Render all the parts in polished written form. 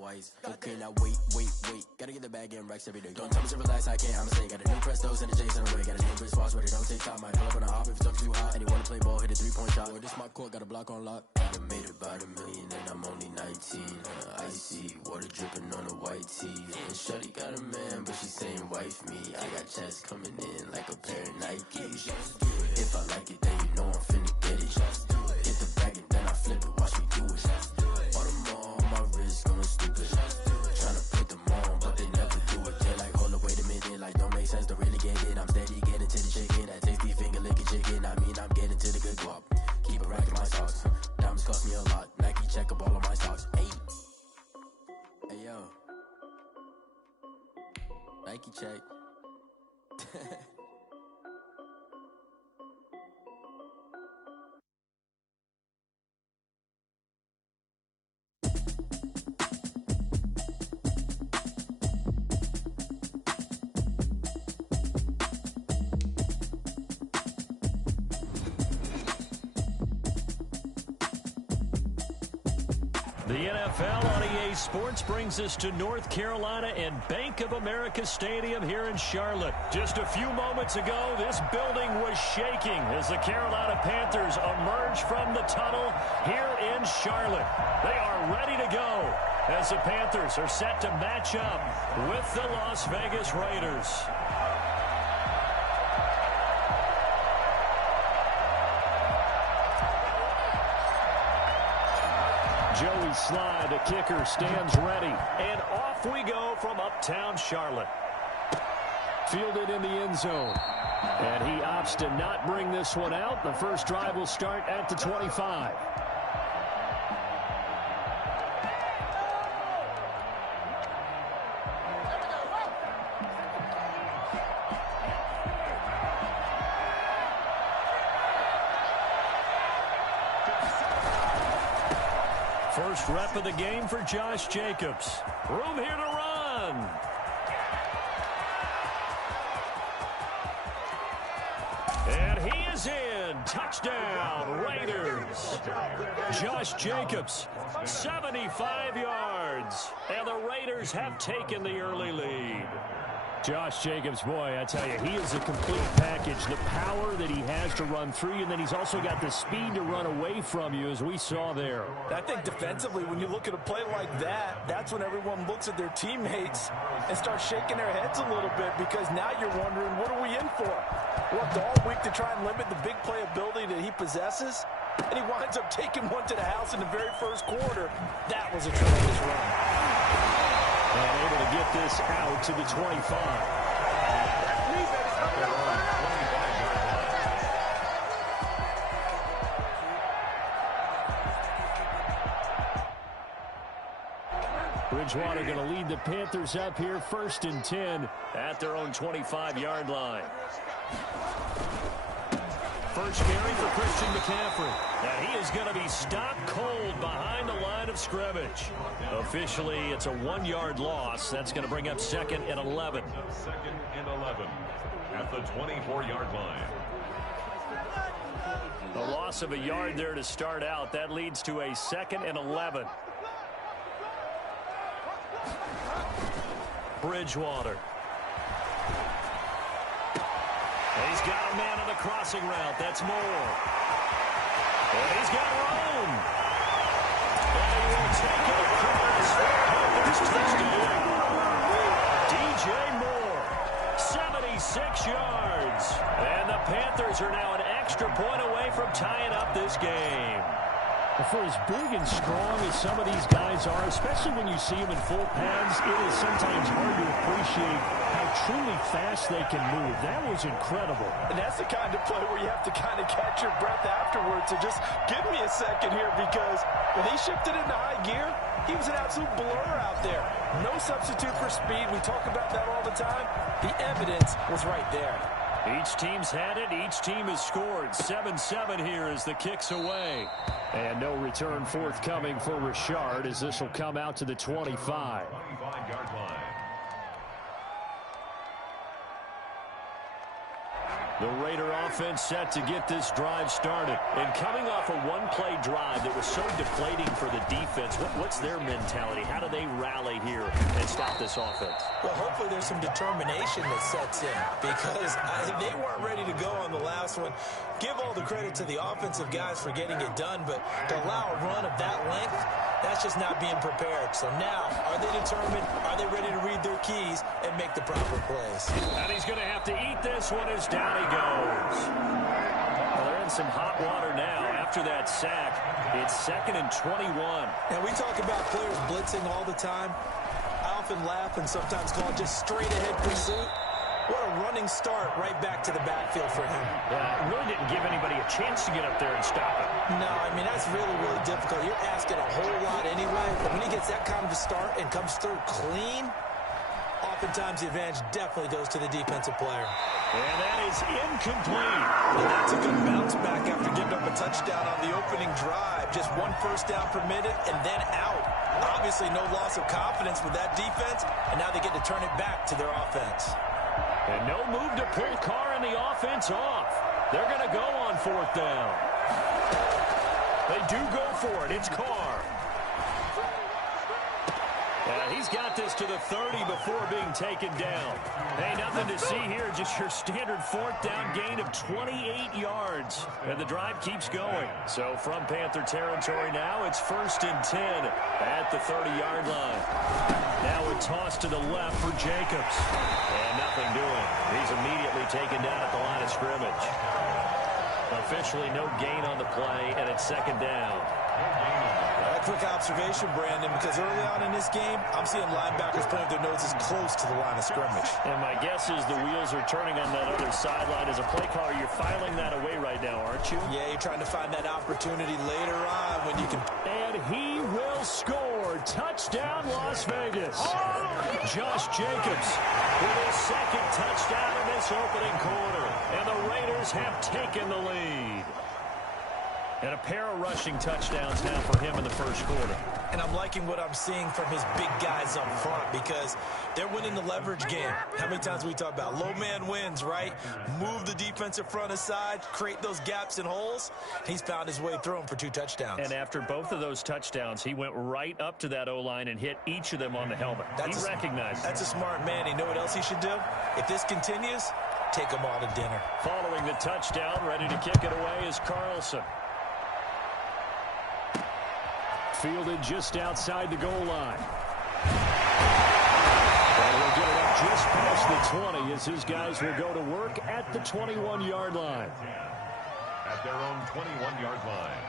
Off-whites. Okay, now wait. Gotta get the bag and racks every day. Don't tell me to relax, I can't, I'ma say. Got a new Prestos and a J's in the way. Got a new Ps5 but it don't take time. Might pull up on a hop if it's up too hot. And you wanna play ball, hit a 3-point shot. Or this my court, got a block on lock. I done made about $1 million and I'm only 19. Icy, water dripping on a white tee. And shorty got a man, but she saying wife me. I got checks coming in like a pair of Nikes. If I like it, then you know I'm finna get it. Hit the bag and then I flip it, watch me do it. All them on my wrist going stupid. Tryna put them on, but they never do it. They're like, hold up, wait a minute, like don't make sense to really get it. I'm steady getting to the chicken, that tasty finger licking chicken. I mean, I'm getting to the good guap. Keep a rack in my socks. Diamonds cost me a lot. Nike check up all of my socks. Hey yo, Nike check. The NFL on EA Sports brings us to North Carolina and Bank of America Stadium here in Charlotte. Just a few moments ago, this building was shaking as the Carolina Panthers emerged from the tunnel here in Charlotte. They are ready to go as the Panthers are set to match up with the Las Vegas Raiders. Joey Sly, the kicker, stands ready. And off we go from uptown Charlotte. Fielded in the end zone. And he opts to not bring this one out. The first drive will start at the 25. First rep of the game for Josh Jacobs. Room here to run. And he is in. Touchdown, Raiders. Josh Jacobs, 75 yards. And the Raiders have taken the early lead. Josh Jacobs, boy, I tell you, he is a complete package. The power that he has to run through you, and then he's also got the speed to run away from you, as we saw there. I think defensively, when you look at a play like that, that's when everyone looks at their teammates and starts shaking their heads a little bit, because now you're wondering, what are we in for? Worked all week to try and limit the big playability that he possesses, and he winds up taking one to the house in the very first quarter. That was a tremendous run. And able to get this out to the 25. Bridgewater going to lead the Panthers up here, 1st and 10 at their own 25-yard line. First carry for Christian McCaffrey. Now he is going to be stopped cold behind the line of scrimmage. Officially, it's a 1-yard loss. That's going to bring up 2nd and 11. 2nd and 11 at the 24-yard line. A loss of a yard there to start out. That leads to a 2nd and 11. Bridgewater. He's got a man on the crossing route. That's Moore. And he's got room. And he will take it across. Touchdown. DJ Moore, 76 yards. And the Panthers are now an extra point away from tying up this game. For as big and strong as some of these guys are, especially when you see them in full pads, it is sometimes hard to appreciate how truly fast they can move. That was incredible. And that's the kind of play where you have to kind of catch your breath afterwards. So just give me a second here, because when he shifted into high gear, he was an absolute blur out there. No substitute for speed. We talk about that all the time. The evidence was right there. Each team's had it. Each team has scored. 7-7 here as the kick's away. And no return forthcoming for Richard, as this will come out to the 25. 25-yard line. The Raider offense set to get this drive started. And coming off a one-play drive that was so deflating for the defense, what's their mentality? How do they rally here and stop this offense? Well, hopefully there's some determination that sets in because they weren't ready to go on the last one. Give all the credit to the offensive guys for getting it done, but to allow a run of that length, that's just not being prepared. So now, are they determined? Are they ready to read their keys and make the proper plays? And he's going to have to eat this one as down he goes. Well, they're in some hot water now. After that sack, it's 2nd and 21. Now, we talk about players blitzing all the time. I often laugh and sometimes call it just straight-ahead pursuit. What a running start right back to the backfield for him. Yeah, it really didn't give anybody a chance to get up there and stop it. No, I mean, that's really, really difficult. You're asking a whole lot anyway. But when he gets that kind of a start and comes through clean, oftentimes the advantage definitely goes to the defensive player. And that is incomplete. And that's a good bounce back after giving up a touchdown on the opening drive. Just 1 first down permitted and then out. Obviously, no loss of confidence with that defense, and now they get to turn it back to their offense. And no move to pull Carr and the offense off. They're going to go on 4th down. They do go for it. It's Carr. He's got this to the 30 before being taken down. Hey, nothing to see here. Just your standard 4th down gain of 28 yards. And the drive keeps going. So from Panther territory now, it's 1st and 10 at the 30-yard line. Now a toss to the left for Jacobs. And nothing doing. He's immediately taken down at the line of scrimmage. Officially no gain on the play, and it's 2nd down. A quick observation, Brandon, because early on in this game, I'm seeing linebackers point their noses close to the line of scrimmage. And my guess is the wheels are turning on that other sideline. As a play caller, you're filing that away right now, aren't you? Yeah, you're trying to find that opportunity later on when you can. And he will score. Touchdown, Las Vegas. Josh Jacobs with his 2nd touchdown in this opening quarter. And the Raiders have taken the lead. And a pair of rushing touchdowns now for him in the 1st quarter. And I'm liking what I'm seeing from his big guys up front because they're winning the leverage game. How many times we talk about low man wins, right? Move the defensive front aside, create those gaps and holes. He's found his way through them for 2 touchdowns. And after both of those touchdowns, he went right up to that O-line and hit each of them on the helmet. He recognized it. That's a smart man. You know what else he should do? If this continues, take them all to dinner. Following the touchdown, ready to kick it away is Carlson. Fielded just outside the goal line. And he'll get it up just past the 20 as his guys will go to work at the 21-yard line. At their own 21-yard line.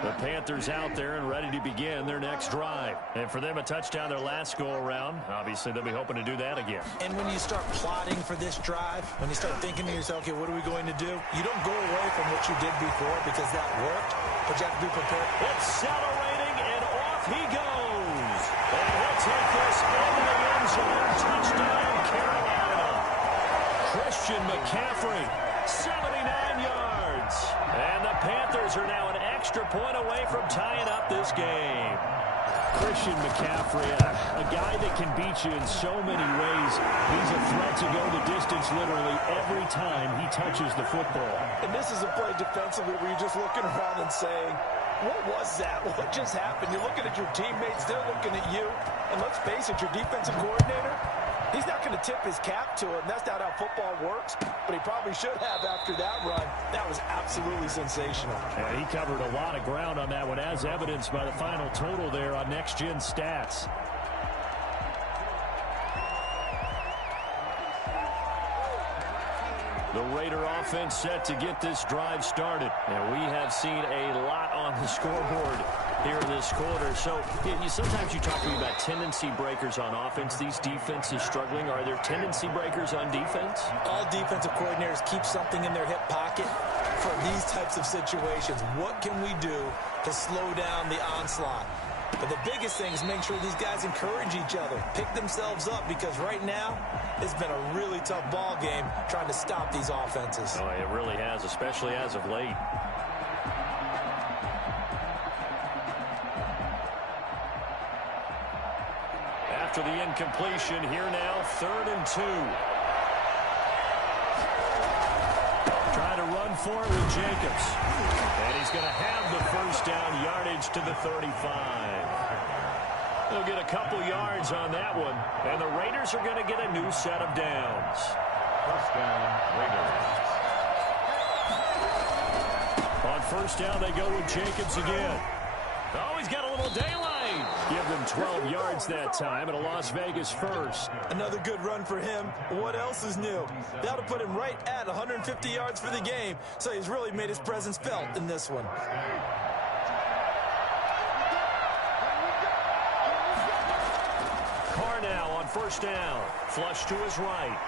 The Panthers out there and ready to begin their next drive. And for them, a touchdown their last go-around. Obviously, they'll be hoping to do that again. And when you start plotting for this drive, when you start thinking to yourself, okay, what are we going to do? You don't go away from what you did before because that worked, but you have to be prepared. Accelerating, and off he goes. And he'll take this into the end zone. Touchdown, Carolina. Christian McCaffrey, 79 yards. And the Panthers are now an extra point away from tying up this game. Christian McCaffrey, a guy that can beat you in so many ways. He's a threat to go the distance literally every time he touches the football. And this is a play defensively where you're just looking around and saying, what was that? What just happened? You're looking at your teammates, they're looking at you. And let's face it, your defensive coordinator, he's not going to tip his cap to it, and that's not how football works, but he probably should have after that run. That was absolutely sensational. Yeah, he covered a lot of ground on that one, as evidenced by the final total there on Next Gen Stats. The Raider offense set to get this drive started. And we have seen a lot on the scoreboard here in this quarter. So sometimes you talk to me about tendency breakers on offense. These defenses struggling. Are there tendency breakers on defense? All defensive coordinators keep something in their hip pocket for these types of situations. What can we do to slow down the onslaught? But the biggest thing is make sure these guys encourage each other, pick themselves up, because right now it's been a really tough ball game trying to stop these offenses. Oh, it really has, especially as of late. after the incompletion. Here now, 3rd and 2. Trying to run for it with Jacobs. And he's going to have the first down, yardage to the 35. They'll get a couple yards on that one. And the Raiders are going to get a new set of downs. First down, Raiders. On first down, they go with Jacobs again. Oh, he's got a little daylight. Give them 12 yards that time and a Las Vegas first. Another good run for him. What else is new? That'll put him right at 150 yards for the game, so he's really made his presence felt in this one. Carr now on first down. Flush to his right.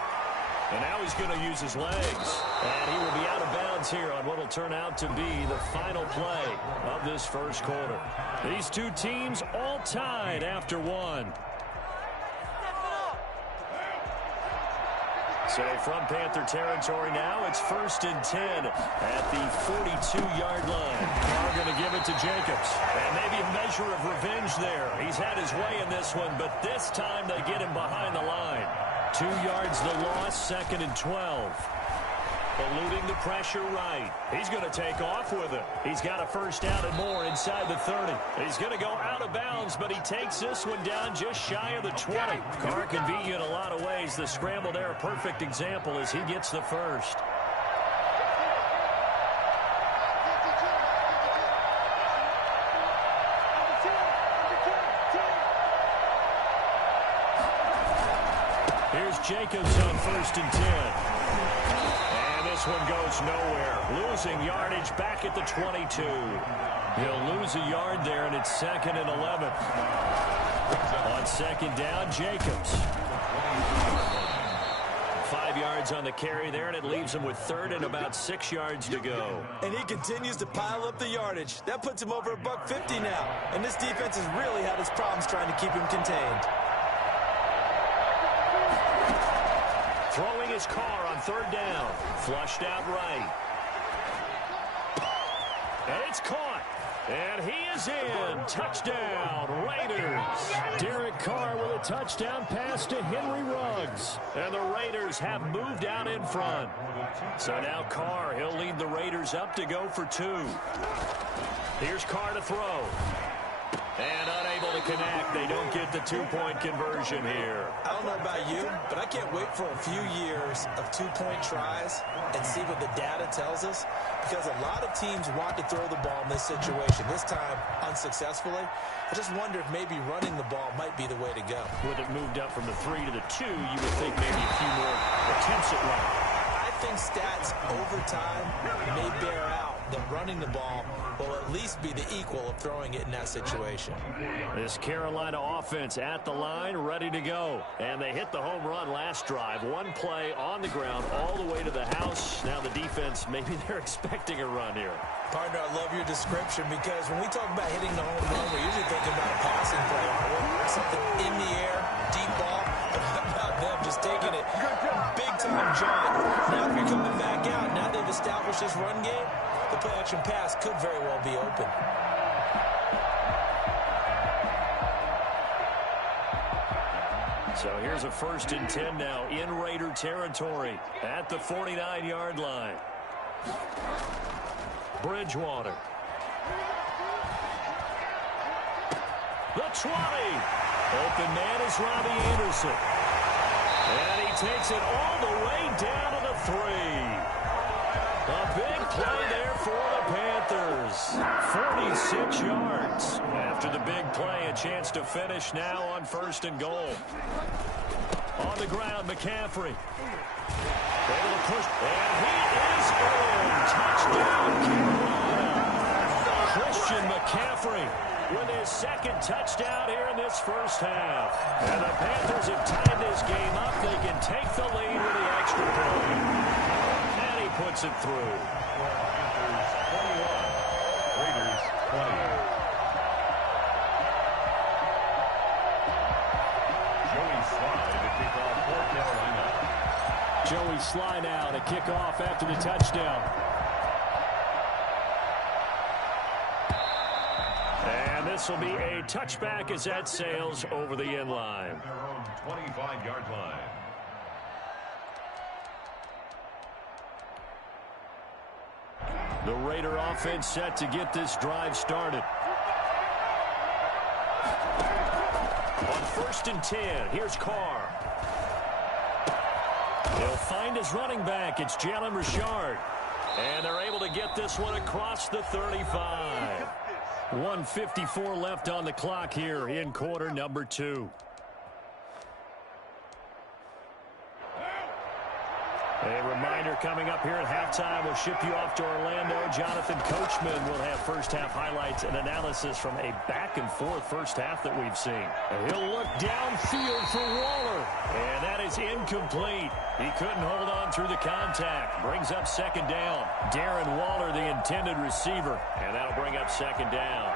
And now he's going to use his legs. And he will be out of bounds here on what will turn out to be the final play of this first quarter. These two teams all tied after one. So from Panther territory now, it's 1st and 10 at the 42-yard line. Carr going to give it to Jacobs. And maybe a measure of revenge there. He's had his way in this one, but this time they get him behind the line. 2 yards the loss, 2nd and 12. Eluding the pressure right. He's going to take off with it. He's got a first down and more inside the 30. He's going to go out of bounds, but he takes this one down just shy of the 20. Carr can beat you in a lot of ways. The scramble there, a perfect example as he gets the first. Here's Jacobs on 1st and 10. And this one goes nowhere. Losing yardage back at the 22. He'll lose a yard there, and it's 2nd and 11. On 2nd down, Jacobs. 5 yards on the carry there, and it leaves him with 3rd and about 6 yards to go. And he continues to pile up the yardage. That puts him over $150 now. And this defense has really had its problems trying to keep him contained. Throwing his Carr on 3rd down. Flushed out right. And it's caught. And he is in. Touchdown, Raiders. Derek Carr with a touchdown pass to Henry Ruggs. And the Raiders have moved out in front. So now Carr, he'll lead the Raiders up to go for 2. Here's Carr to throw. And unable to connect. They don't get the 2-point conversion here. I don't know about you, but I can't wait for a few years of 2-point tries and see what the data tells us, because a lot of teams want to throw the ball in this situation, this time unsuccessfully. I just wonder if maybe running the ball might be the way to go. With it moved up from the 3 to the 2, you would think maybe a few more attempts at running. I think stats over time may bear out that running the ball will at least be the equal of throwing it in that situation. This Carolina offense at the line, ready to go. And they hit the home run last drive. One play on the ground all the way to the house. Now the defense, maybe they're expecting a run here. Partner, I love your description, because when we talk about hitting the home run, we're usually thinking about a passing play, aren't we? Something in the air, deep ball. But how about them just taking it big-time jaunt? Now if you're coming back out, now they've established this run game, the play-action pass could very well be open. So here's a 1st and 10 now in Raider territory at the 49-yard line. Bridgewater. The 20. Open man is Robbie Anderson. And he takes it all the way down to the 3. A big play there for the Panthers. 46 yards. After the big play, a chance to finish now on 1st and goal. On the ground, McCaffrey. Able to push, and he is in. Touchdown, Carolina. Christian McCaffrey with his 2nd touchdown here in this first half. And the Panthers have tied this game up. They can take the lead with the extra point. And he puts it through. Panthers 21, Raiders 20. Joey Sly to kick off for Carolina. Joey Sly now to kick off after the touchdown. And And this will be a touchback as that sails over the end line. Their own 25-yard line. The Raider offense set to get this drive started. On 1st and 10, here's Carr. He'll find his running back. It's Jalen Richard. And they're able to get this one across the 35. 1:54 left on the clock here in quarter number 2. A reminder coming up here at halftime. We'll ship you off to Orlando. Jonathan Coachman will have first-half highlights and analysis from a back-and-forth first half that we've seen. He'll look downfield for Waller. And that is incomplete. He couldn't hold on through the contact. Brings up 2nd down. Darren Waller, the intended receiver. And that'll bring up 2nd down.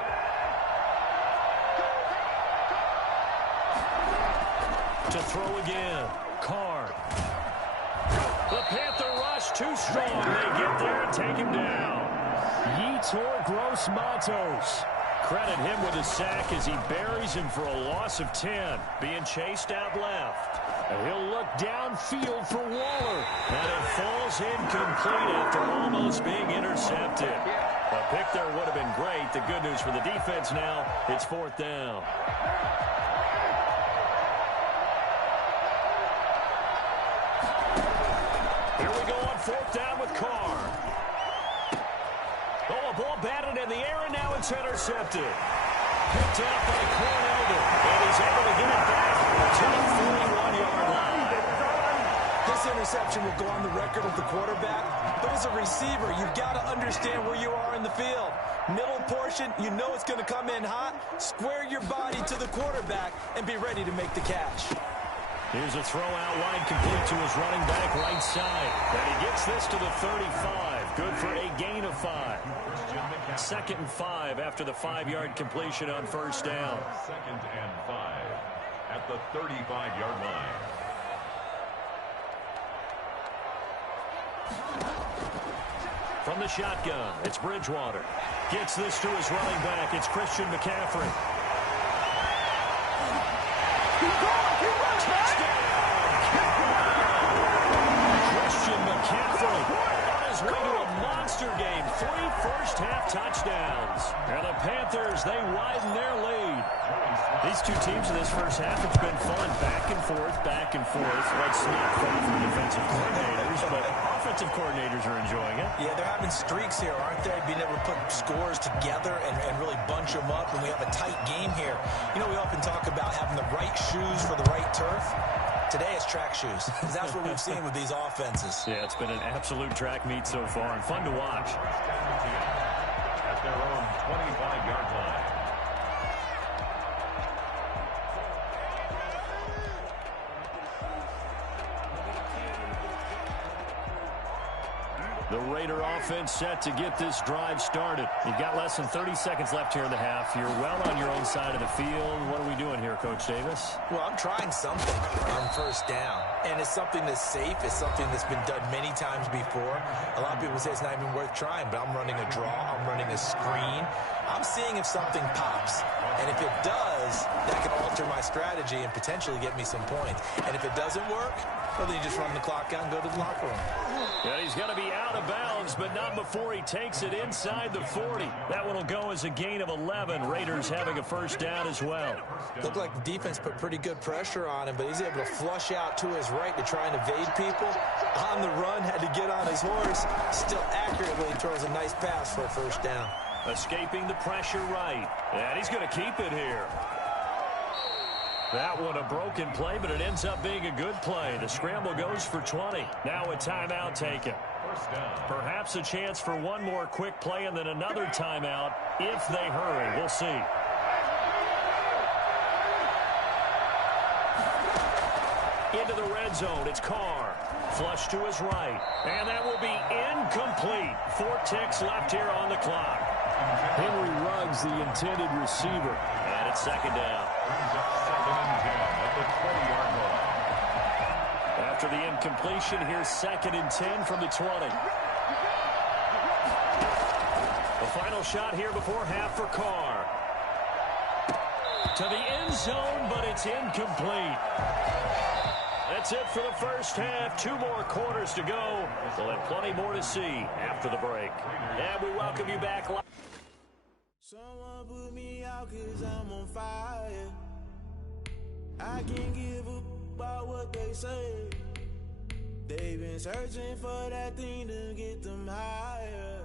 To throw again. Carr. The Panther rush too strong. They get there and take him down. Yetur Gross-Matos. Credit him with a sack as he buries him for a loss of 10. Being chased out left. And he'll look downfield for Waller. And it falls incomplete after almost being intercepted. A pick there would have been great. The good news for the defense now, it's 4th down. Here we go on 4th down with Carr. Oh, a ball batted in the air, and now it's intercepted. Picked up by Cornelder, and he's able to get it back to the 41-yard line. This interception will go on the record of the quarterback, but as a receiver, you've got to understand where you are in the field. Middle portion, you know it's going to come in hot. Square your body to the quarterback and be ready to make the catch. Here's a throw out wide, complete to his running back right side. And he gets this to the 35. Good for a gain of 5. 2nd and 5 after the 5-yard completion on 1st down. 2nd and 5 at the 35-yard line. From the shotgun, it's Bridgewater. Gets this to his running back. It's Christian McCaffrey. Christian McCaffrey on his way to a monster game. 3 first-half touchdowns. And the Panthers, they widen their lead. These two teams in this first half, it's been fun. Back and forth, back and forth. Let's not fun for the defensive coordinators, but offensive coordinators are enjoying it. Yeah, they're having streaks here, aren't they? Being able to put scores together and really bunch them up, and we have a tight game here. You know, we often talk about having the right shoes for the right turf. Today it's track shoes. That's what we've seen with these offenses. Yeah, it's been an absolute track meet so far and fun to watch. At their own 25-yard line. The Raider offense set to get this drive started. You've got less than 30 seconds left here in the half. You're well on your own side of the field. What are we doing here, Coach Davis? Well, I'm trying something on 1st down. And it's something that's safe. It's something that's been done many times before. A lot of people say it's not even worth trying, but I'm running a draw. I'm running a screen. I'm seeing if something pops. And if it does, that can alter my strategy and potentially get me some points. And if it doesn't work, well, then you just run the clock out and go to the locker room. Yeah, he's going to be out of bounds, but not before he takes it inside the 40. That one will go as a gain of 11. Raiders having a 1st down as well. Looked like the defense put pretty good pressure on him, but he's able to flush out to his right to try and evade people. On the run, had to get on his horse. Still accurately throws a nice pass for a 1st down. Escaping the pressure right. And he's going to keep it here. That one a broken play, but it ends up being a good play. The scramble goes for 20. Now a timeout taken. Perhaps a chance for one more quick play and then another timeout if they hurry. We'll see. Into the red zone. It's Carr. Flush to his right. And that will be incomplete. 4 ticks left here on the clock. Henry Ruggs, the intended receiver. And it's 2nd down. At the 20-yard line. After the incompletion, here's 2nd and 10 from the 20. The final shot here before half for Carr. To the end zone, but it's incomplete. That's it for the first half. 2 more quarters to go. We'll have plenty more to see after the break. And we welcome you back. Someone put me out 'cause I'm on fire. I can't give a about what they say. They've been searching for that thing to get them higher.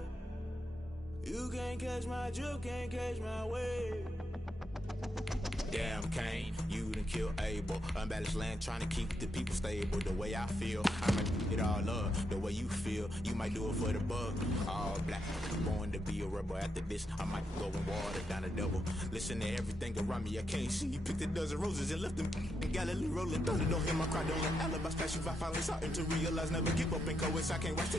You can't catch my drift, can't catch my wave. Damn, Kane, you done killed Abel. Unbalanced land, trying to keep the people stable. The way I feel, I might it all up. The way you feel, you might do it for the buck. All black, born to be a rebel. After this, I might go and water down a double. Listen to everything around me, I can't see. Picked a dozen roses and left them in Galilee rolling. Thought it don't hear my cry, don't let alibis pass you. I finally starting to realize, never give up and coexist. I can't watch